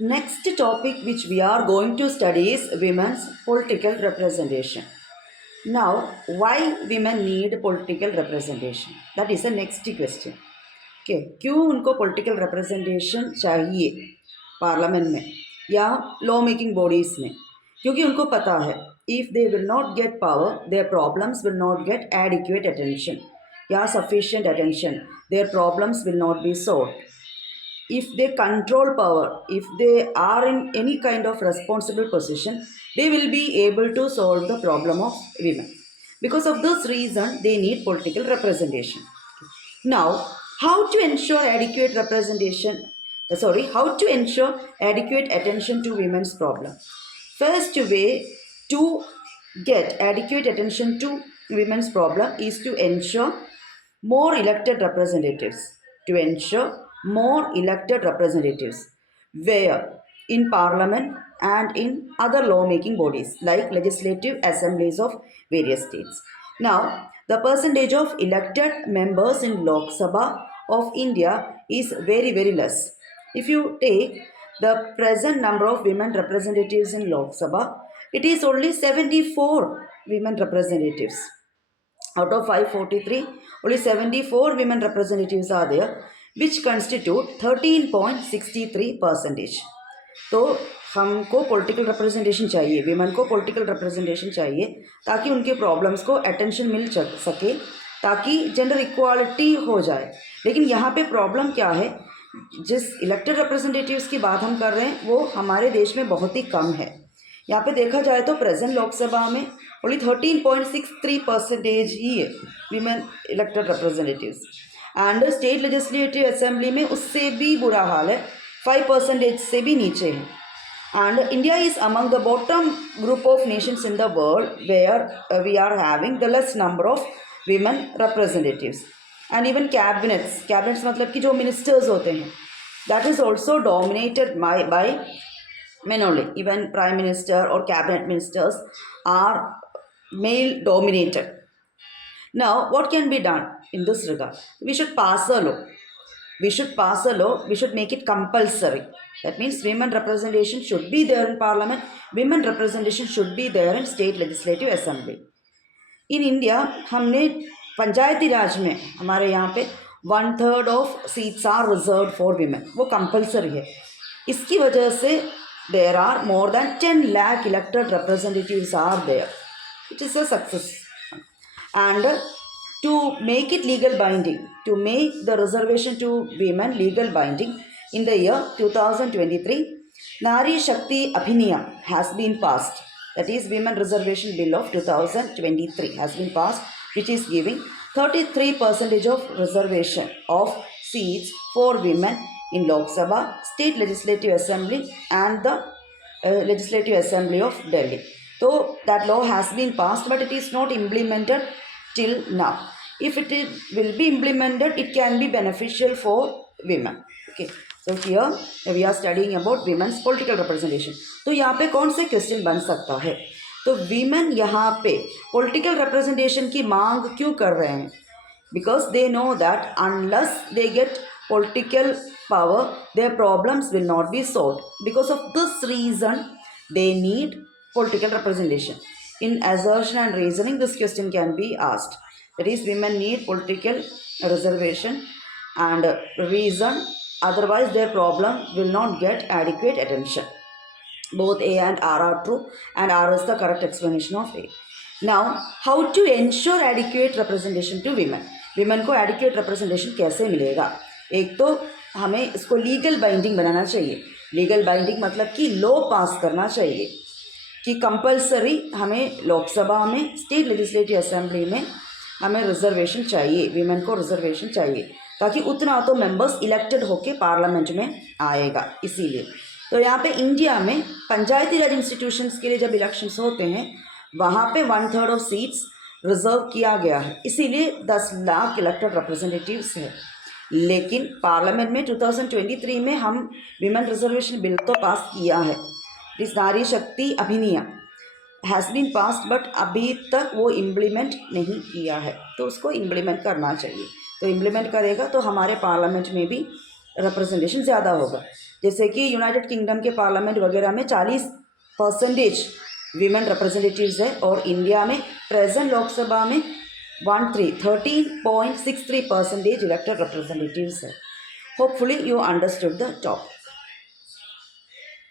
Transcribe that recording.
Next topic which we are going to study is women's political representation. Now, why women need political representation? That is the next question. Okay, क्यों उनको political representation चाहिए parliament में या law making bodies में? क्योंकि उनको पता है if they will not get power, their problems will not get adequate attention या sufficient attention. Their problems will not be solved. If they control power, if they are in any kind of responsible position, they will be able to solve the problem of women. Because of this reason, they need political representation. Now, how to ensure adequate representation? How to ensure adequate attention to women's problem? First way to get adequate attention to women's problem is to ensure more elected representatives. To ensure more elected representatives, where in parliament and in other law-making bodies like legislative assemblies of various states. Now, the percentage of elected members in Lok Sabha of India is very, very less. If you take the present number of women representatives in Lok Sabha, it is only 74 women representatives. Out of 543, only 74 women representatives are there, which constitute 13.63%. तो हमको political representation चाहिए, women को political representation चाहिए ताकि उनके problems को attention मिल सके, ताकि जेंडर इक्वालिटी हो जाए. लेकिन यहाँ पे प्रॉब्लम क्या है, जिस इलेक्टेड रिप्रेजेंटेटिव्स की बात हम कर रहे हैं वो हमारे देश में बहुत ही कम है. यहाँ पे देखा जाए तो प्रेजेंट लोकसभा में ओनली 13.63% ही है women elected representatives, and state legislative assembly में उससे भी बुरा हाल है, 5% से भी नीचे है. And India is among the bottom group of nations in the world where we are having the less number of women representatives. And even cabinets मतलब कि जो मिनिस्टर्स होते हैं, that is also dominated by men only. Even prime minister or cabinet ministers are male dominated. Now, what can be done in this regard? We should pass a law. We should make it compulsory. That means women representation should be there in parliament. Women representation should be there in state legislative assembly. In India, हमने पंचायती राज में हमारे यहाँ पे 1/3 of seats are reserved for women. वो compulsory है. इसकी वजह से there are more than 10 lakh elected representatives are there. It is a success. And to make it legal binding, to make the reservation to women legal binding, in the year 2023, Nari Shakti Abhiniyam has been passed. That is, Women Reservation Bill of 2023 has been passed, which is giving 33% of reservation of seats for women in Lok Sabha, State Legislative Assembly and the Legislative Assembly of Delhi. So that law has been passed, but it is not implemented till now. If it will be implemented, it can be beneficial for women. Okay. So here we are studying about women's political representation. तो यहाँ पे कौन से question बन सकता है? तो women यहाँ पे पॉलिटिकल रिप्रेजेंटेशन की मांग क्यों कर रहे हैं? Because they know that unless they get political power, their problems will not be solved. Because of this reason, they need political representation. In assertion and reasoning, this question can be asked. That is, women need political reservation and reason, otherwise their problem will not get adequate attention. Both A and R are true, and R is the correct explanation of A. Now, how to ensure adequate representation to women? Women को adequate representation कैसे मिलेगा? एक तो हमें इसको legal binding बनाना चाहिए. Legal binding मतलब कि लॉ पास करना चाहिए कि कंपलसरी हमें लोकसभा में, स्टेट लेजिस्लेटिव असेंबली में हमें रिजर्वेशन चाहिए, वीमेन को रिजर्वेशन चाहिए, ताकि उतना तो मेंबर्स इलेक्टेड होके पार्लियामेंट में आएगा. इसीलिए तो यहाँ पे इंडिया में पंचायती राज इंस्टीट्यूशंस के लिए जब इलेक्शंस होते हैं, वहाँ पे 1/3 ऑफ सीट्स रिजर्व किया गया है, इसीलिए 10 लाख इलेक्टेड रिप्रेजेंटेटिव्स है. लेकिन पार्लियामेंट में 2023 में हम विमेन रिजर्वेशन बिल तो पास किया है. दिस नारी शक्ति अभिनियम हैज़ बीन पास्ड, बट अभी तक वो इम्प्लीमेंट नहीं किया है, तो उसको इम्प्लीमेंट करना चाहिए. तो इम्प्लीमेंट करेगा तो हमारे पार्लियामेंट में भी रिप्रेजेंटेशन ज़्यादा होगा। जैसे कि यूनाइटेड किंगडम के पार्लियामेंट वगैरह में 40% वीमेन रिप्रेजेंटेटिव्स है और इंडिया में प्रेजेंट लोकसभा में 13.63% इलेक्टेड रिप्रेजेंटेटिव्स है। Hopefully you understood the topic.